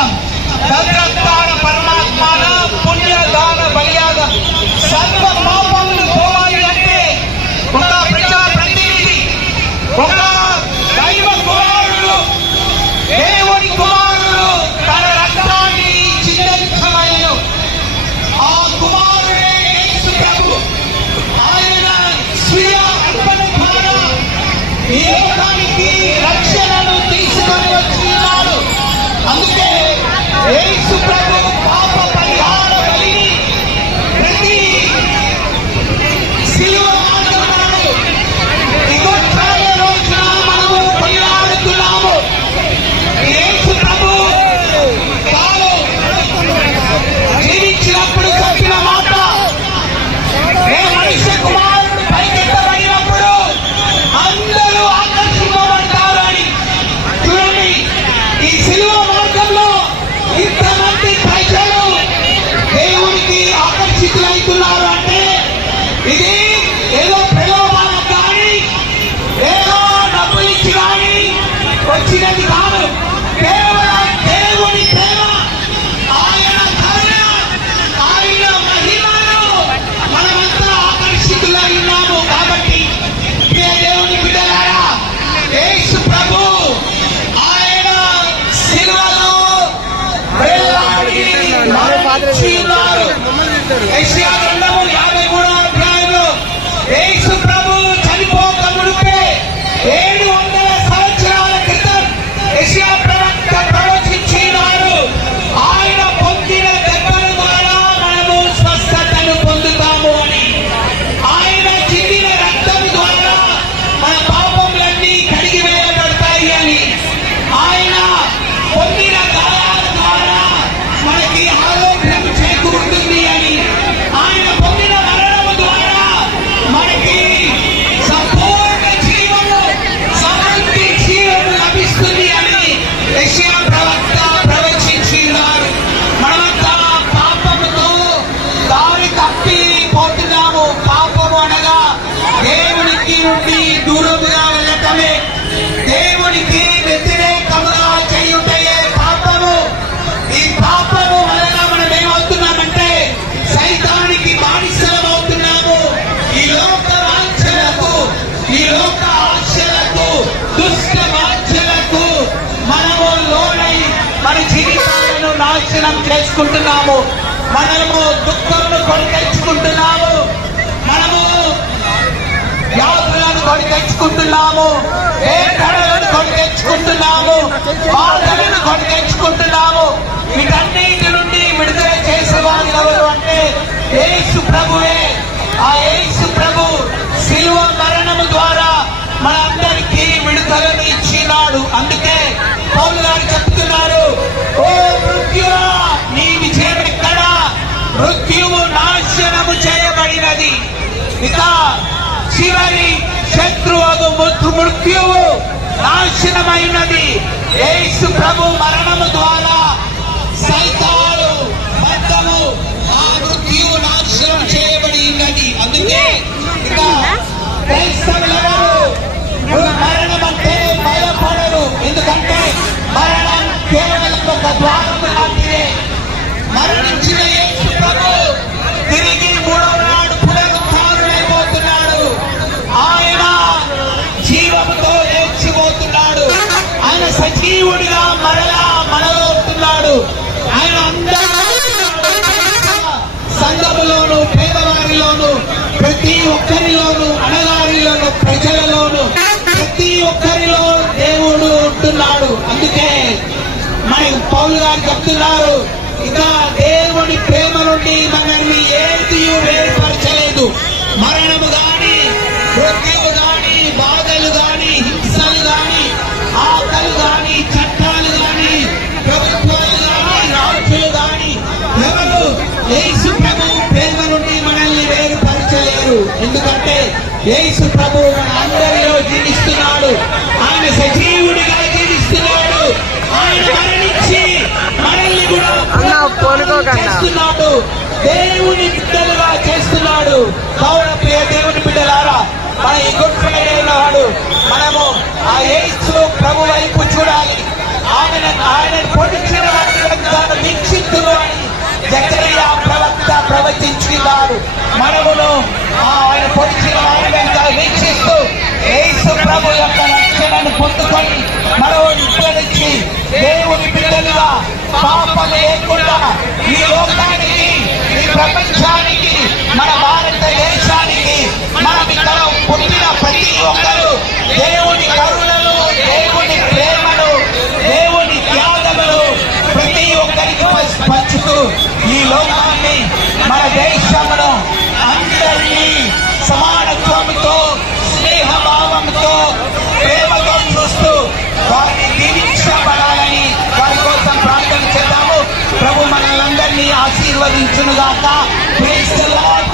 అభిషేకం, భద్రతాన పరమాత్మాన పుణ్యదాన బలియాగం. సర్వ పాపములు పోవాలి అంటే ఒక ప్రజాప్రతినిధి, ఒక దైవ కుమారుడు, దేవుని కుమారుడు తన రక్తాన్ని చిందించమయ్యను. ఆ కుమారుడే యేసు ప్రభు. ఆయన స్వీయ అర్పణ ద్వారా ఈ లోకానికి రక్షణను తీసుకొని వచ్చినాడు. అందుకే యేసు ప్రభు పాప పరిహార బలిని ప్రతి శిలువ మార్గమున ఈ గుడ్ ఫ్రైడే రోజున మనము కొనియాడుతున్నాము. యేసు ప్రభు తాను జీవించినప్పుడు చెప్పిన మాట, ఏ మనిషి కుమారుడు పైకెత్తబడినప్పుడు అందరూ ఆకర్షింపబడతారు అని. చూడండి, ఈ శిలువ మార్గంలో ఇంతమంది ప్రజలు దేవునికి ఆకర్షితులవుతున్నారు అంటే ఇది ఏదో ప్రలోభాలకు కానీ ఏదో డబ్బులు ఇచ్చి కానీ వచ్చినది కాదు. కేవలం దేవుని ప్రేమ, ఆయన కరుణ, ఆయన మహిమను మనమంతా ఆకర్షితులై ఉన్నాము. కాబట్టి ప్రియ దేవుని బిడ్డలారా, యేసు ప్రభు ఆయన శిలువలో వేలాడి మరణించి ఉన్నారు. యెషయా గ్రంథము 53వ అధ్యాయంలో యేసు ప్రభు చనిపోక మునుపే 700 సంవత్సరాల క్రితం యెషయా ప్రవక్త ప్రవచించినారు. ఆయన పొందిన దెబ్బల ద్వారా మనము స్వస్థతను పొందుతాము అని. ఆయన చిందిన రక్తం ద్వారా మన పాపములన్నీ కడిగివేయబడతాయి అని. ఆయన పొందిన గాయాల ద్వారా మనకి ఆరోగ్యం చేకూరుతుంది అని. ఆయన పొందిన మరణము ద్వారా మనకి సంపూర్ణ జీవము, సమృద్ధి జీవము లభిస్తుంది అని యెషయా ప్రవక్త ప్రవచించినారు. మనమంతా పాపముతో దారి తప్పిపోతున్నాము. పాపము అనగా దేవునికి నుండి దూరముగా వెళ్ళటమే, దేవునికి వ్యతిరేకముగా చేయుటయే పాపము. ఈ పాపము వలన మనం ఏమవుతున్నామంటే సైతానికి బానిసలం అవుతున్నాము. ఈ లోక వాంఛలకు, ఈ లోక ఆశలకు, దుష్ట వాంఛలకు మనము లోనై మన జీవితాలను నాశనం చేసుకుంటున్నాము. మనము దుఃఖమును కొని తెచ్చుకుంటున్నాము. మనము వ్యాధులను కొని తెచ్చుకుంటున్నాము. వేదనలను కొని తెచ్చుకుంటున్నాము. బాధలను కొని తెచ్చుకుంటున్నాము. వీటన్నిటి నుండి విడుదల చేసేవారు ఎవరు అంటే యేసు ప్రభువే. ఆ యేసు ప్రభు శిలువ మరణము ద్వారా మనందరికీ విడుదలను ఇచ్చినాడు. అందుకే పౌలు గారు చెప్తున్నారు, ఓ మృత్యువా నీ విజయం ఎక్కడా? మృత్యువు నాశనము చేయబడినది. ఇక చివరి శత్రువు మృత్యువు నాశనమైనది. యేసు ప్రభు మరణము ద్వారా సైతాను బద్ధము, ఆ మృత్యువు నాశనం చేయబడి ఉన్నది. అందుకే ఇక క్రైస్తవులెవరు మరణం అంటే భయపడరు. ఎందుకంటే మరణం కేవలం ఒక ద్వారం లాంటిదే. మరణించిన యేసు ప్రభు తిరిగి 3వ నాడు పునరుత్థానుడైపోతున్నాడు. ఆయన జీవముతో లేచిపోతున్నాడు. ఆయన సజీవుడిగా మరలా మనలో ఉంటున్నాడు. ఆయన సంఘములోను, పేదవారిలోను, ప్రతి ఒక్కరిలోను, అణగారిలోను, ప్రజలలోను, ప్రతి ఒక్కరిలో దేవుడు ఉంటున్నాడు. అందుకే మన పౌలు గారు చెప్తున్నారు, ఇక దేవుని ప్రేమ నుండి మనల్ని ఏది వేరుపరచలేదు. మరణము గాని, మృత్యువు గాని, బాధలు గాని, హింసలు గాని, ఆకలు గాని, చట్టాలు గాని, ప్రభుత్వాలు గాని, రాజులు గాని ఎవరు యేసు ప్రభు ప్రేమ నుండి మనల్ని వేరుపరచలేరు. ఎందుకంటే యేసు ప్రభు మన అందరిలో జీవిస్తున్నాడు. ఆయన సజీవుడిగా జీవిస్తున్నాడు. ఆయన మరణించి మనల్ని కూడా చేస్తున్నాడు. దేవుని బిడ్డలుగా చేస్తున్నాడు. కావున ప్రియ దేవుని బిడ్డలారా, మన ఈ గుడ్ ఫ్రైడే నాడు మనము ఆ యేసు ప్రభు వైపు చూడాలి. ఆయన పొడిచిన పొడిచిన వారి వెంట వీక్షిస్తూ యేసు ప్రభు యొక్క రక్షణను పొందుకొని మరో ఇంటి నుంచి దేవుని బిడ్డలుగా పాపం లేకుండా ఈ లోకానికి, ఈ ప్రపంచానికి, మన భారతదేశానికి, మనం ఇక్కడ పుట్టిన ప్రతి ఒక్కరూ దేవుని కరుణను, దేవుని ప్రేమను, దేవుని త్యాగమును ప్రతి ఒక్కరికి పంచుతూ ఈ లోకాన్ని, మన దేశమును అందరినీ సమానత్వంతో, స్నేహభావంతో, ప్రేమతో చూస్తూ వారిని దీవించబడాలని వారి కోసం ప్రార్థన చేద్దాము. ప్రభు మనల్ని అందరినీ ఆశీర్వదించునుగాక. Praise the lord.